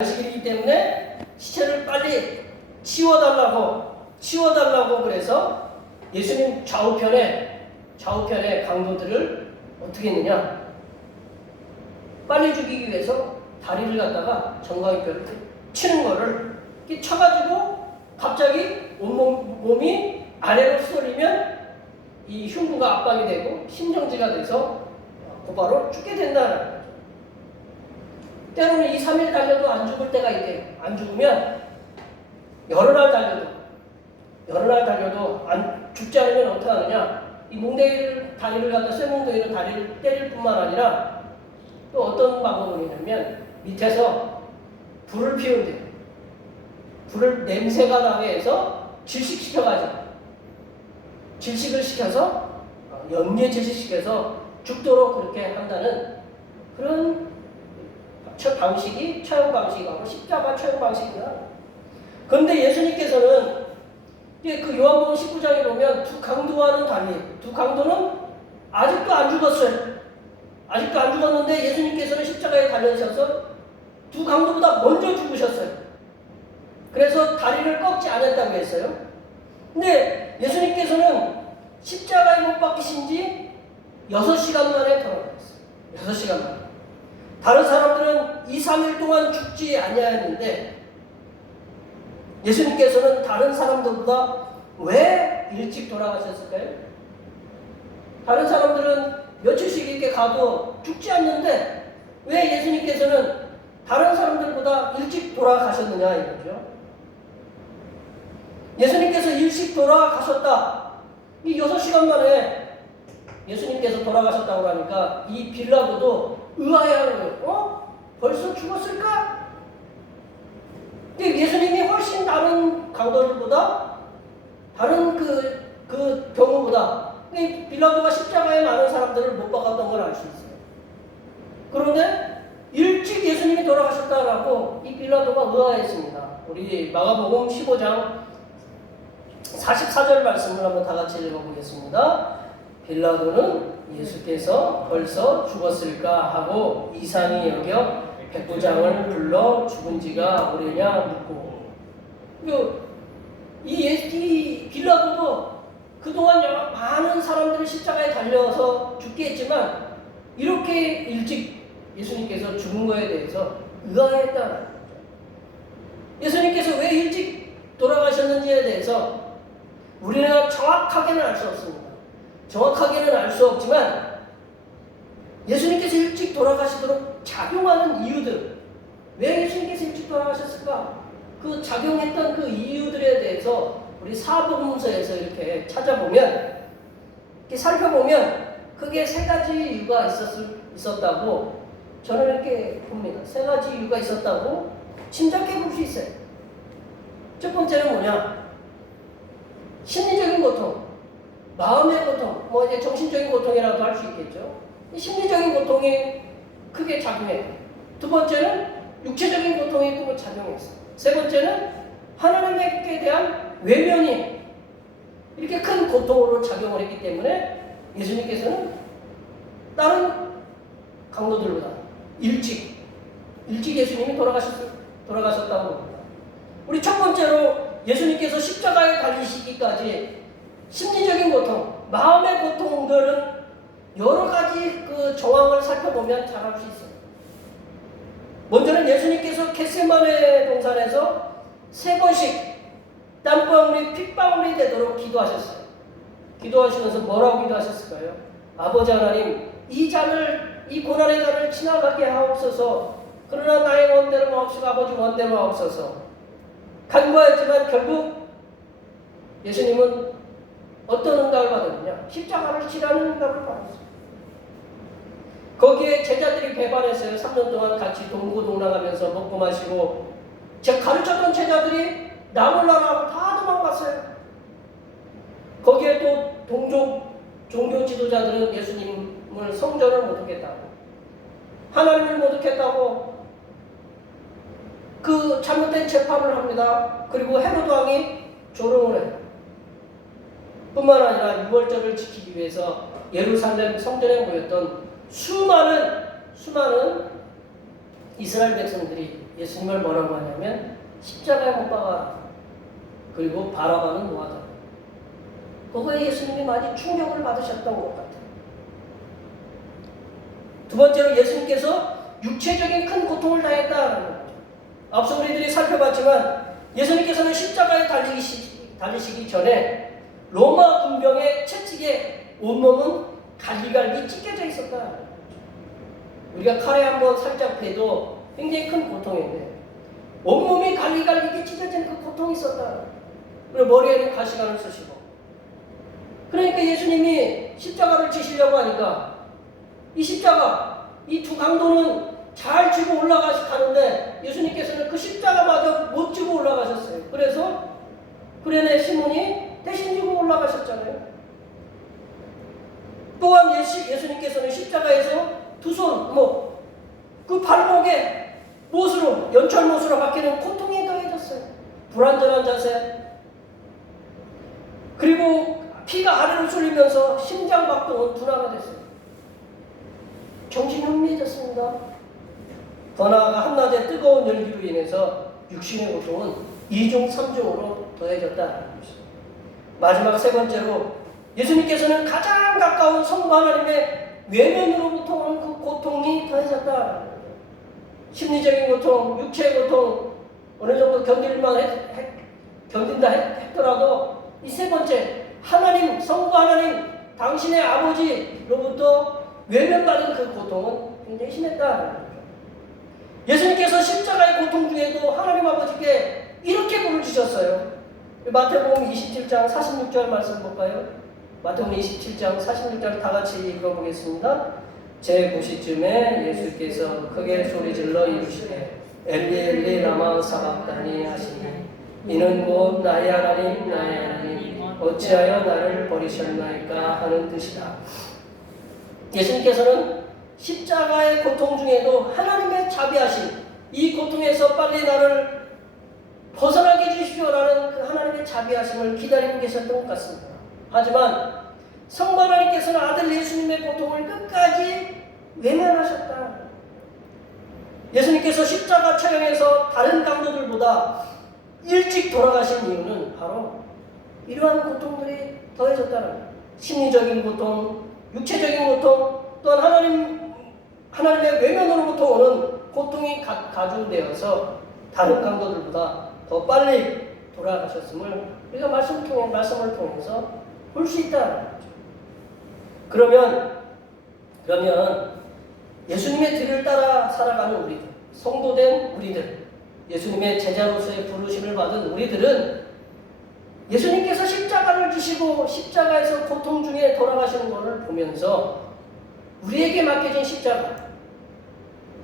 안식일이기 때문에 시체를 빨리 치워달라고 그래서 예수님 좌우편에 강도들을 어떻게 했느냐, 빨리 죽이기 위해서 다리를 갖다가 정강이뼈를 치는 거를 이렇게 쳐가지고 갑자기 온몸이 아래로 쏠리면 이 흉부가 압박이 되고 심정지가 돼서 곧바로 죽게 된다는 거죠. 때로는 2, 3일 달려도 안 죽을 때가 있대요. 안 죽으면 여러 날 달려도 안 죽지 않으면 어떻게 하느냐, 이 몽둥이를 다리를 갖다 쇠몽둥이로 다리를 때릴 뿐만 아니라 또 어떤 방법을 있냐면 밑에서 불을 피운대요. 불을 냄새가 나게 해서 질식시켜가지고 질식을 시켜서 연기에 질식시켜서 죽도록 그렇게 한다는 그런 방식이 처형 방식이고 십자가 처형 방식이다. 그런데 예수님께서는 그 요한복음 19장에 보면 두 강도와는 달리 두 강도는 아직도 안 죽었어요. 아직도 안 죽었는데 예수님께서는 십자가에 달려셔서 두 강도보다 먼저 죽으셨어요. 그래서 다리를 꺾지 않았다고 했어요. 근데 예수님께서는 십자가에 못 박히신 지 6시간 만에 돌아가셨어요. 6시간 만에. 다른 사람들은 2, 3일 동안 죽지 아니하였는데 예수님께서는 다른 사람들보다 왜 일찍 돌아가셨을까요? 다른 사람들은 며칠씩 이렇게 가도 죽지 않는데 왜 예수님께서는 다른 사람들보다 일찍 돌아가셨느냐 이거죠. 예수님께서 일찍 돌아가셨다. 이 6시간 만에 예수님께서 돌아가셨다고 하니까 이 빌라도도 의아해하는 거예요. 벌써 죽었을까? 예수님이 훨씬 다른 강도들보다 다른 그 경우보다 빌라도가 십자가에 많은 사람들을 못 박았던 걸 알 수 있어요. 그런데 일찍 예수님이 돌아가셨다라고 이 빌라도가 의아했습니다. 우리 마가복음 15장 44절 말씀을 한번 다 같이 읽어보겠습니다. 빌라도는 예수께서 벌써 죽었을까 하고 이상히 여겨 백부장을 불러 죽은 지가 오래냐 묻고, 이 빌라도도 그동안 많은 사람들이 십자가에 달려서 죽게 했지만 이렇게 일찍 예수님께서 죽은 거에 대해서 의아했다는 거죠. 예수님께서 왜 일찍 돌아가셨는지에 대해서 우리는 정확하게는 알 수 없습니다. 정확하게는 알 수 없지만 예수님께서 일찍 돌아가시도록 작용하는 이유들, 왜 예수님께서 일찍 돌아가셨을까? 그 작용했던 그 이유들에 대해서 우리 사복음서에서 이렇게 찾아보면, 이렇게 살펴보면 그게 3가지 이유가 있었다고 저는 이렇게 봅니다. 3가지 이유가 있었다고 짐작해 볼 수 있어요. 첫 번째는 뭐냐? 심리적인 고통, 마음의 고통, 이제 정신적인 고통이라도 할 수 있겠죠. 심리적인 고통이 크게 작용해요. 두 번째는 육체적인 고통이 또 작용했어요. 세 번째는 하나님께 대한 외면이 이렇게 큰 고통으로 작용을 했기 때문에 예수님께서는 다른 강도들보다 일찍 예수님이 돌아가셨다고 봅니다. 우리 첫 번째로 예수님께서 십자가에 달리시기까지 심리적인 고통, 마음의 고통들은 여러 가지 그 정황을 살펴보면 잘 알 수 있어요. 먼저는 예수님께서 겟세마네 동산에서 3번씩 땀방울이 핏방울이 되도록 기도하셨어요. 기도하시면서 뭐라고 기도하셨을까요? 아버지 하나님, 이 고난의 잔을 지나가게 하옵소서. 그러나 나의 원대로 마옵시고 아버지 원대로 하옵소서. 간구하였지만 결국 예수님은 어떤 응답을 받았느냐? 십자가를 치라는 응답을 받았어요. 거기에 제자들이 배반했어요. 3년 동안 같이 동고동락하면서 먹고 마시고, 제가 가르쳤던 제자들이 나몰라라고 다 도망갔어요. 거기에 또 종교 지도자들은 예수님을 성전을 못 얻겠다고, 하나님을 못 얻겠다고 그 잘못된 재판을 합니다. 그리고 헤로드 왕이 조롱을 해요. 뿐만 아니라 유월절을 지키기 위해서 예루살렘 성전에 모였던 수많은 이스라엘 백성들이 예수님을 뭐라고 하냐면 십자가에 못 박아 그리고 바라바는 노하다. 그거에 예수님이 많이 충격을 받으셨던 것 같아요. 두 번째로 예수님께서 육체적인 큰 고통을 당했다는 거죠. 앞서 우리들이 살펴봤지만 예수님께서는 십자가에 달리시기 전에 로마 군병의 채찍에 온몸은 갈기갈기 찢겨져 있었다. 우리가 칼에 한번 살짝 베도 굉장히 큰 고통인데 온몸이 갈기갈기 찢어진 그 고통이 있었다. 그리고 머리에는 가시관을 쓰시고 그러니까 예수님이 십자가를 지시려고 하니까 이 십자가, 이 두 강도는 잘 지고 올라가는데 예수님께서는 그 십자가마저 못 지고 올라가셨어요. 그래서 구레네 시몬이 대신 지고 올라가셨잖아요. 또한 예수님께서는 십자가에서 두 손, 그 발목에 못으로, 연철못으로 박히는 고통이 더해졌어요. 불완전한 자세. 그리고 피가 아래로 쏠리면서 심장박동은 둔화가 됐어요. 정신이 혼미해졌습니다. 더 나아가 한낮의 뜨거운 열기로 인해서 육신의 고통은 2중, 3중으로 더해졌다. 마지막 세 번째로 예수님께서는 가장 가까운 성부 하나님의 외면으로부터 오는 그 고통이 더해졌다. 심리적인 고통, 육체의 고통 어느 정도 견딘다 했더라도 이 세 번째 하나님, 성부 하나님, 당신의 아버지로부터 외면받은 그 고통은 굉장히 심했다. 예수님께서 십자가의 고통 중에도 하나님 아버지께 이렇게 부르짖었어요. 마태복음 27장 46절 말씀 볼까요? 마태복음 27장 46절 다 같이 읽어보겠습니다. 제9시쯤에 예수께서 크게 소리질러 이르시되 엘리 엘리 라마 사박다니 하시니 이는 곧 나의 하나님 나의 하나님 어찌하여 나를 버리셨나이까 하는 뜻이다. 예수님께서는 십자가의 고통 중에도 하나님의 자비하심, 이 고통에서 빨리 나를 벗어나게 해주십시오라는 그 하나님의 자비하심을 기다리고 계셨던 것 같습니다. 하지만 성부 하나님께서는 아들 예수님의 고통을 끝까지 외면하셨다. 예수님께서 십자가 처형에서 다른 강도들보다 일찍 돌아가신 이유는 바로 이러한 고통들이 더해졌다는 거예요. 심리적인 고통, 육체적인 고통, 또한 하나님의 외면으로부터 오는 고통이 가중되어서 다른 강도들보다 더 빨리 돌아가셨음을 우리가 말씀을 통해서 볼 수 있다는 거죠. 그러면 예수님의 뒤를 따라 살아가는 우리들, 성도된 우리들, 예수님의 제자로서의 부르심을 받은 우리들은 예수님께서 십자가를 지시고 십자가에서 고통 중에 돌아가시는 것을 보면서 우리에게 맡겨진 십자가,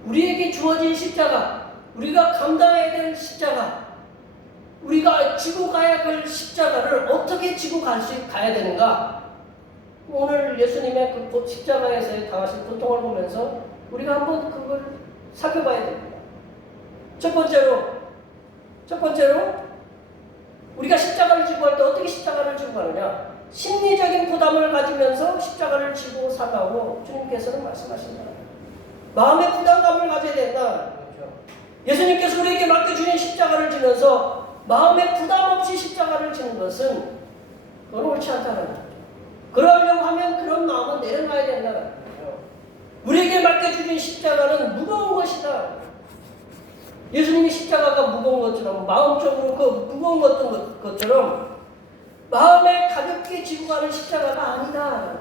우리에게 주어진 십자가, 우리가 감당해야 될 십자가, 우리가 지고 가야 할 십자가를 어떻게 지고 가야 되는가? 오늘 예수님의 그 십자가에서 당하신 고통을 보면서 우리가 한번 그걸 살펴봐야 됩니다. 첫 번째로 우리가 십자가를 지고 할 때 어떻게 십자가를 지고 가느냐? 심리적인 부담을 가지면서 십자가를 지고 살라고 주님께서는 말씀하신다. 마음의 부담감을 가져야 된다. 예수님께서 우리에게 맡겨주신 십자가를 지면서 마음의 부담 없이 십자가를 지는 것은 그건 옳지 않다는 거죠. 그러려고 하면 그런 마음은 내려놔야 된다는 거죠. 우리에게 맡겨주신 십자가는 무거운 것이다. 예수님이 십자가가 무거운 것처럼 마음적으로 그 무거운 것처럼 마음에 가볍게 지고 가는 십자가가 아니다.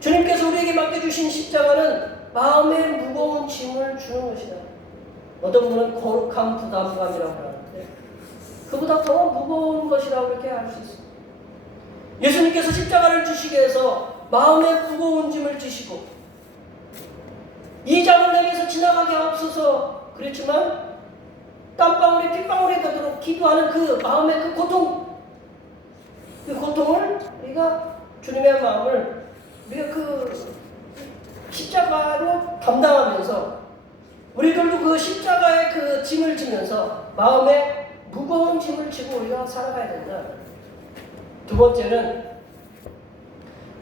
주님께서 우리에게 맡겨주신 십자가는 마음에 무거운 짐을 주는 것이다. 어떤 분은 거룩한 부담감이라고 하는데 그보다 더 무거운 것이라고 이렇게 알 수 있습니다. 예수님께서 십자가를 지시기 위해서 마음에 무거운 짐을 지시고 이 장을 내게서 지나가게 하옵소서 그랬지만 땀방울이 핏방울이 되도록 기도하는 그 마음의 그 고통을 우리가 주님의 마음을 우리가 그 십자가로 감당하면서 우리들도 그 십자가의 그 짐을 지면서 마음에 무거운 짐을 지고 우리가 살아가야 된다. 두 번째는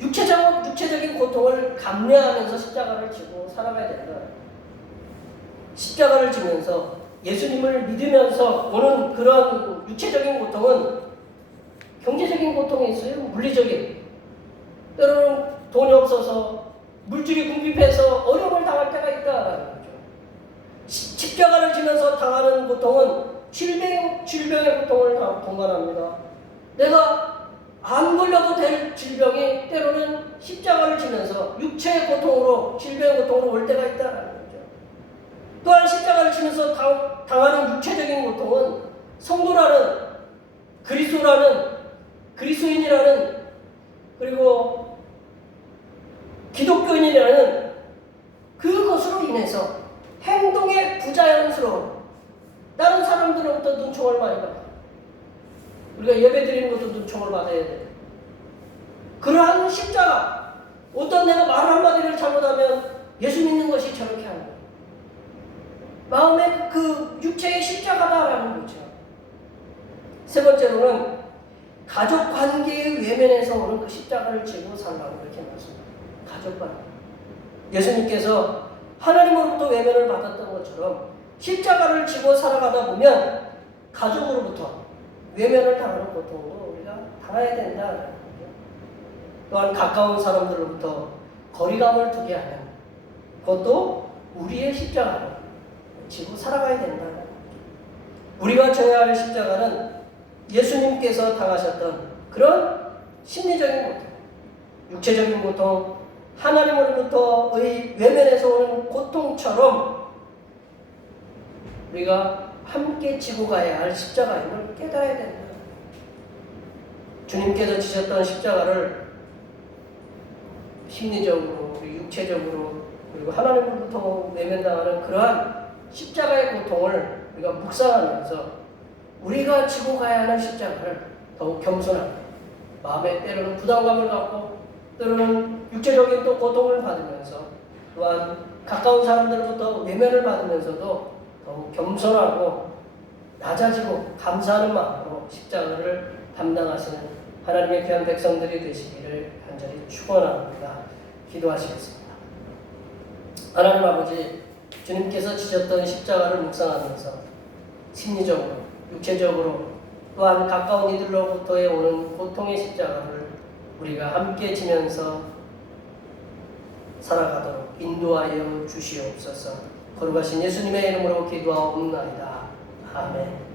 육체적인 고통을 감내하면서 십자가를 지고 살아가야 된다. 십자가를 지면서 예수님을 믿으면서 오는 그런 육체적인 고통은 경제적인 고통이 있어요. 물리적인. 때로는 돈이 없어서 물질이 궁핍해서 어려움을 당할 때가 있다라는 거죠. 십자가를 지면서 당하는 고통은 질병의 고통을 동반합니다. 내가 안 걸려도 될 질병이 때로는 십자가를 지면서 육체의 고통으로 질병의 고통으로 올 때가 있다라는 거죠. 또한 십자가를 지면서 당하는 육체적인 고통은 성도라는 그리스도인이라는 그리고 기독교인이라는 그것으로 인해서 행동에 부자연스러운 다른 사람들로부터 눈총을 많이 받아요. 우리가 예배 드리는 것도 눈총을 받아야 돼요. 그러한 십자가, 어떤 내가 말 한마디를 잘못하면 예수 믿는 것이 저렇게 하는 거예요. 마음의 그 육체의 십자가다라는 거죠. 세 번째로는 가족 관계의 외면에서 오는 그 십자가를 지고 살라고 이렇게 말씀합니다. 가족 관계. 예수님께서 하나님으로부터 외면을 받았던 것처럼 십자가를 지고 살아가다 보면 가족으로부터 외면을 당하는 고통도 우리가 당해야 된다는 거죠. 또한 가까운 사람들로부터 거리감을 두게 하는 그것도 우리의 십자가를 지고 살아가야 된다는 거죠. 우리가 져야 할 십자가는 예수님께서 당하셨던 그런 심리적인 고통, 육체적인 고통, 하나님으로부터의 외면에서 오는 고통처럼 우리가 함께 지고 가야 할 십자가임을 깨달아야 된다. 주님께서 지셨던 십자가를 심리적으로, 육체적으로, 그리고 하나님으로부터 외면당하는 그러한 십자가의 고통을 우리가 묵상하면서 우리가 지고 가야 하는 십자가를 더욱 겸손하게, 마음에 때로는 부담감을 갖고 때로는 육체적인 또 고통을 받으면서 또한 가까운 사람들로부터 외면을 받으면서도 더욱 겸손하고 낮아지고 감사하는 마음으로 십자가를 담당하시는 하나님의 귀한 백성들이 되시기를 간절히 축원합니다. 기도하시겠습니다. 하나님 아버지, 주님께서 지셨던 십자가를 묵상하면서 심리적으로, 육체적으로 또한 가까운 이들로부터의 오는 고통의 십자가를 우리가 함께 지면서 살아가도록 인도하여 주시옵소서. 거룩하신 예수님의 이름으로 기도하옵나이다. 아멘.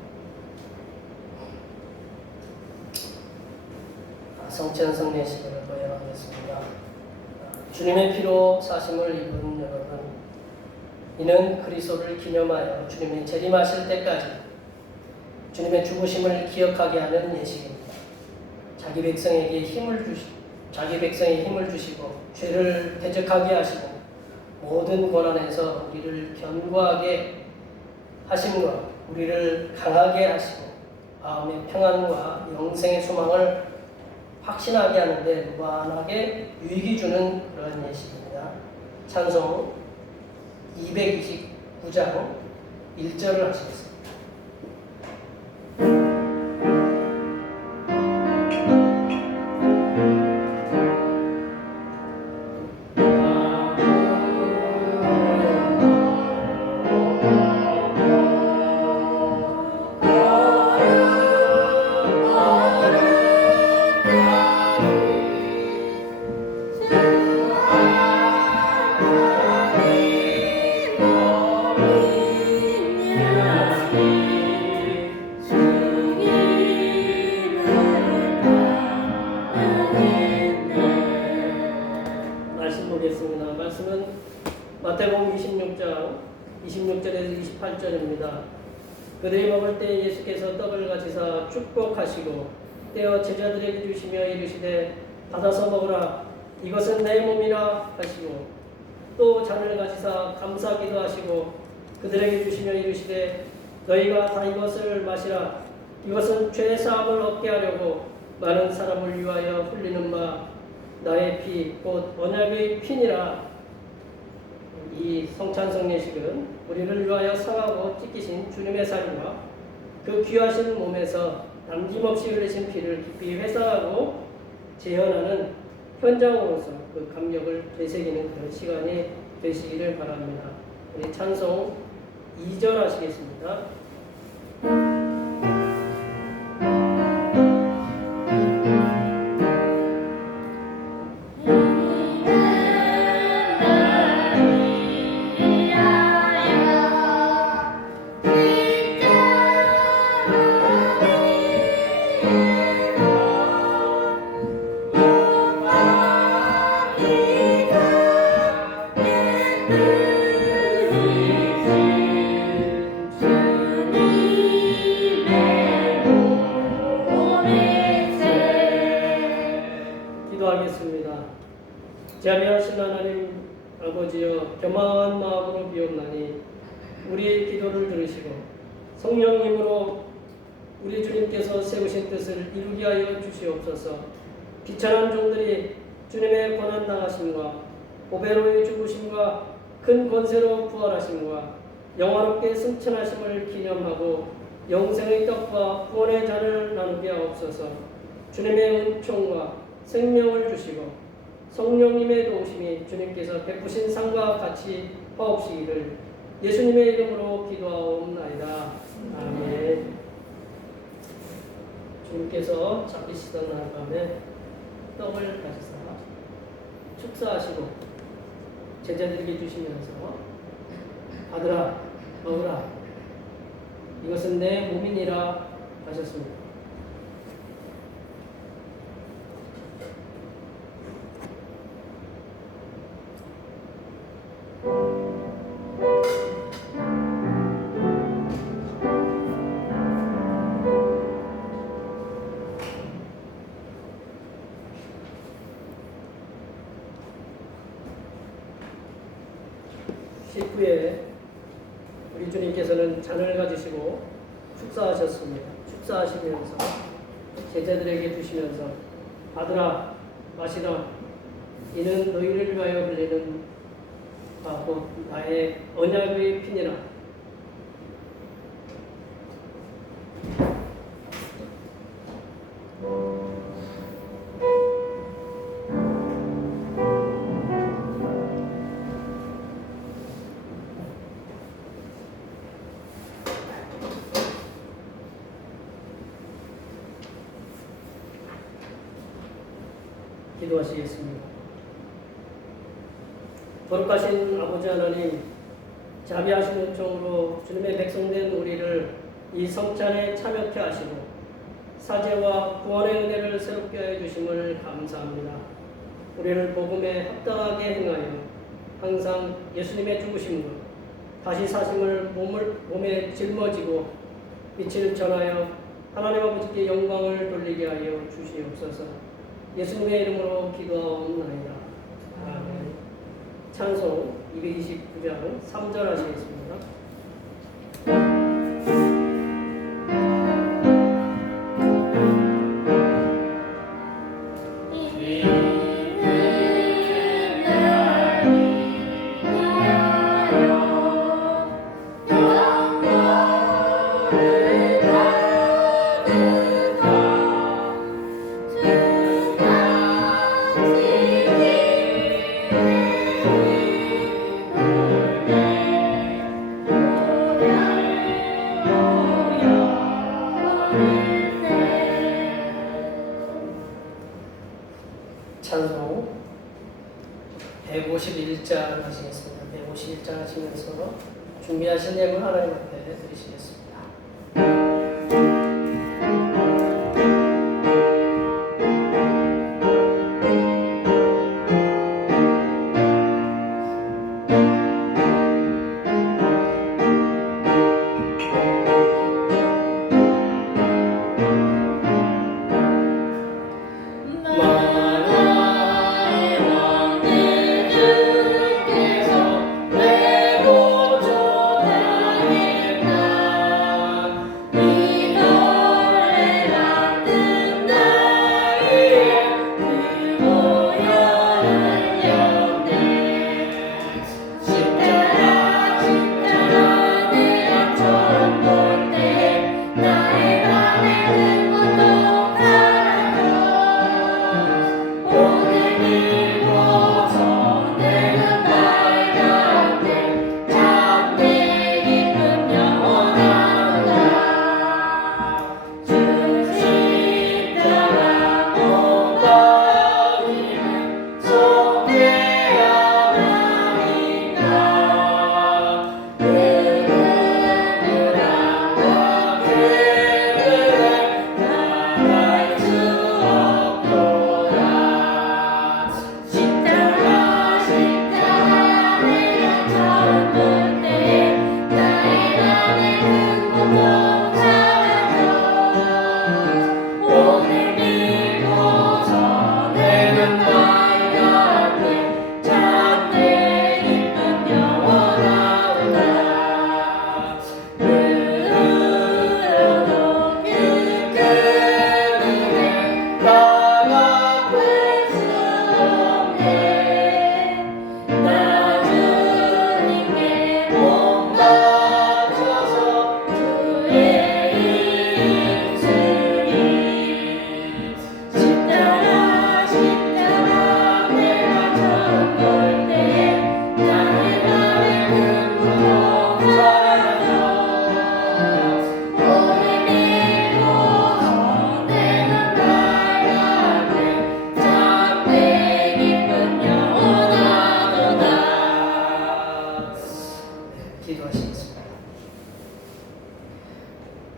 성찬 성례식을 거행하겠습니다. 주님의 피로 사심을 입은 여러분, 이는 그리스도를 기념하여 주님이 재림하실 때까지 주님의 죽으심을 기억하게 하는 예식입니다. 자기 백성의 힘을 주시고 죄를 대적하게 하시고 모든 고난에서 우리를 견고하게 하심과 우리를 강하게 하시고 마음의 평안과 영생의 소망을 확신하게 하는데 무한하게 유익이 주는 그런 예식입니다. 찬송 229장 1절을 하시겠습니다. 말씀은 마태복음 26장 26절에서 28절입니다. 그들이 먹을 때 예수께서 떡을 가지사 축복하시고 떼어 제자들에게 주시며 이르시되 받아서 먹으라, 이것은 내 몸이라 하시고 또 잔을 가지사 감사기도 하시고 그들에게 주시며 이르시되 너희가 다 이것을 마시라, 이것은 죄 사함을 얻게 하려고 많은 사람을 위하여 흘리는 바 나의 피 곧 언약의 피니라. 이 성찬성례식은 우리를 위하여 상하고 찢기신 주님의 살과 그 귀하신 몸에서 남김없이 흘리신 피를 깊이 회상하고 재현하는 현장으로서 그 감격을 되새기는 그런 시간이 되시기를 바랍니다. 우리 찬송 2절 하시겠습니다. 기도하겠습니다. 자비하신 하나님 아버지여, 겸허한 마음으로 비옵나니 우리의 기도를 들으시고 성령님으로 우리 주님께서 세우신 뜻을 이루게 하여 주시옵소서. 비천한 종들이 주님의 고난당하심과 보배로의 죽으심과 큰 권세로 부활하심과 영화롭게 승천하심을 기념하고 영생의 떡과 구원의 잔을 나누게 하옵소서. 주님의 은총과 생명을 주시고 성령님의 도우심이 주님께서 베푸신 상과 같이 하옵시기를 예수님의 이름으로 기도하옵나이다. 아멘. 주님께서 잡히시던 날 밤에 떡을 가져서 축사하시고 제자들에게 주시면서 아들아 먹으라, 이것은 내 몸이니라 하셨습니다. 식후에 우리 주님께서는 잔을 가지시고 축사하셨습니다. 축사하시면서 제자들에게 주시면서 아들아 마시라, 이는 너희를 위하여 흘리는 곧 나의 언약의 피니라. 기도하시겠습니다. 거룩하신 아버지 하나님, 자비하신 은총으로 주님의 백성된 우리를 이 성찬에 참여케 하시고 사죄와 구원의 은혜를 새롭게 하여 주심을 감사합니다. 우리를 복음에 합당하게 행하여 항상 예수님의 죽으심과 다시 사심을 몸에 짊어지고 빛을 전하여 하나님 아버지께 영광을 돌리게 하여 주시옵소서. 예수님의 이름으로 기도하옵나이다. 아멘. 찬송 229장 3절 하시겠습니다. 찬송 151장 하시겠습니다. 151장 하시면서 준비하신 예물 하나님 앞에 드리시겠습니다.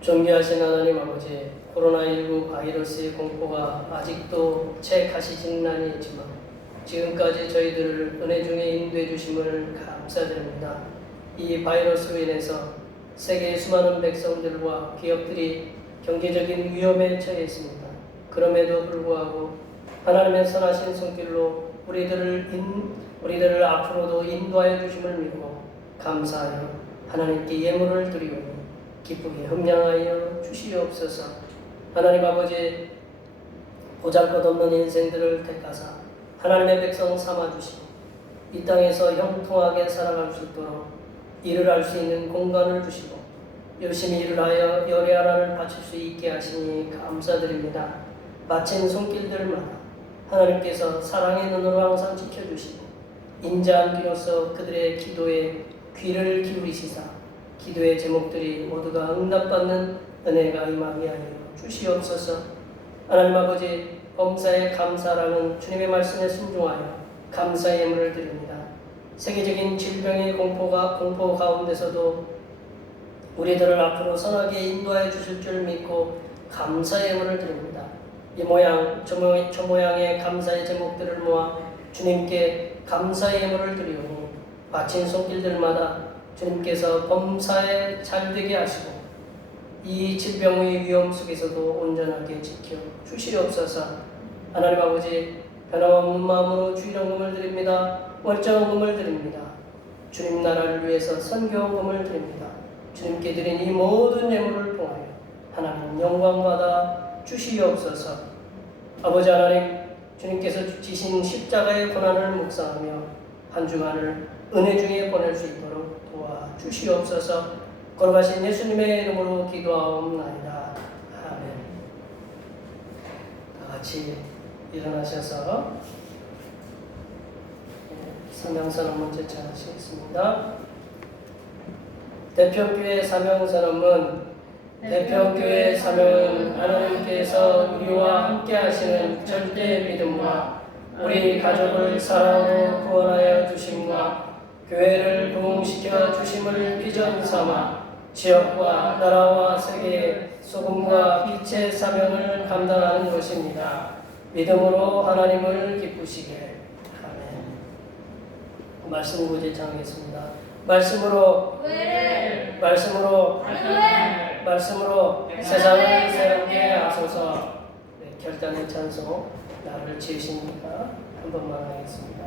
존귀하신 하나님 아버지, 코로나19 바이러스의 공포가 아직도 채 가시지는 아니지만 지금까지 저희들을 은혜 중에 인도해 주심을 감사드립니다. 이 바이러스로 인해서 세계의 수많은 백성들과 기업들이 경제적인 위험에 처해 있습니다. 그럼에도 불구하고 하나님의 선하신 손길로 우리들을 앞으로도 인도하여 주심을 믿고 감사하여 하나님께 예물을 드리오니 기쁘게 흠량하여 주시옵소서. 하나님 아버지, 보잘것없는 인생들을 택하사 하나님의 백성 삼아주시고 이 땅에서 형통하게 살아갈 수 있도록 일을 할 수 있는 공간을 주시고 열심히 일을 하여 열의 하나를 바칠 수 있게 하시니 감사드립니다. 바친 손길들마다 하나님께서 사랑의 눈으로 항상 지켜주시고 인자한 귀로서 그들의 기도에 귀를 기울이시사 기도의 제목들이 모두가 응답받는 은혜가 임하게 하여 주시옵소서. 하나님 아버지, 범사에 감사라는 주님의 말씀에 순종하여 감사의 예물을 드립니다. 세계적인 질병의 공포 가운데서도 우리들을 앞으로 선하게 인도하여 주실 줄 믿고 감사의 예물을 드립니다. 이 모양 저 모양의 감사의 제목들을 모아 주님께 감사의 예물을 드리오니 바친 손길들마다 주님께서 범사에 잘되게 하시고 이 질병의 위험 속에서도 온전하게 지켜 주시옵소서. 하나님 아버지, 변함없는 마음으로 주일헌금을 드립니다. 월장헌금을 드립니다. 주님 나라를 위해서 선교헌금을 드립니다. 주님께 드린 이 모든 예물을 통하여 하나님 영광받아 주시옵소서. 아버지 하나님, 주님께서 지신 십자가의 고난을 묵상하며 한 주간을 은혜 중에 보낼 수 있도록 도와주시옵소서. 걸어가신 예수님의 이름으로 기도하옵나이다. 아멘. 다 같이 일어나셔서 사명선언 먼저 전하시겠습니다. 대평교회 사명선언은 대평교회 사명은 하나님께서 우리와 함께 하시는 절대 믿음과 우리 가족을 사랑으로 구원하여 주심과 교회를 부흥시켜 주심을 비전 삼아 지역과 나라와 세계의 소금과 빛의 사명을 감당하는 것입니다. 믿음으로 하나님을 기쁘시게. 아멘. 말씀 구제 창하겠습니다. 말씀으로 교회를, 말씀으로 교회, 말씀으로 세상을 새롭게 하소서. 네, 결단의 찬송 나를 지으시니까 한 번만 하겠습니다.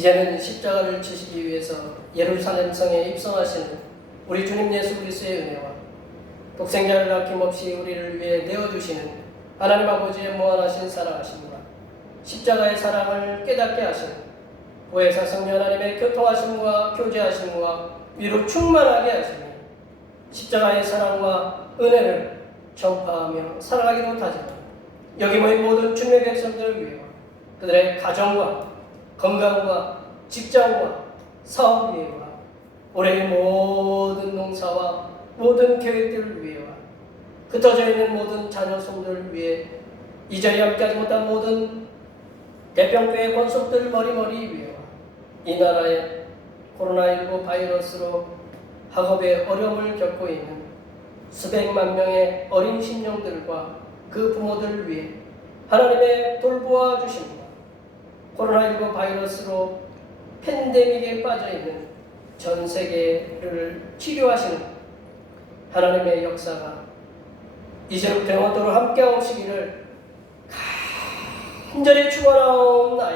이제는 십자가를 지시기 위해서 예루살렘 성에 입성하시는 우리 주님 예수 그리스도의 은혜와 독생자를 아낌없이 우리를 위해 내어주시는 하나님 아버지의 무한하신 사랑하심과 십자가의 사랑을 깨닫게 하시는 보혜사 성령 하나님의 교통하심과 교제하심과 위로 충만하게 하시니 십자가의 사랑과 은혜를 전파하며 살아가기로 다짐하며 여기 모인 모든 주님의 백성들을 위해 그들의 가정과 건강과 직장과 사업 위에와 올해의 모든 농사와 모든 계획들을 위해와 흩어져 있는 모든 자녀 손들을 위해 이 자리에 함께하지 못한 모든 대평교의 권속들 머리머리 위에와 이 나라의 코로나19 바이러스로 학업에 어려움을 겪고 있는 수백만 명의 어린 심령들과 그 부모들을 위해 하나님의 돌보아 주십니다. 코로나19 바이러스로 팬데믹에 빠져있는 전 세계를 치료하시는 하나님의 역사가 이제부터 영원토록 함께 오시기를 간절히 축원하옵나이다.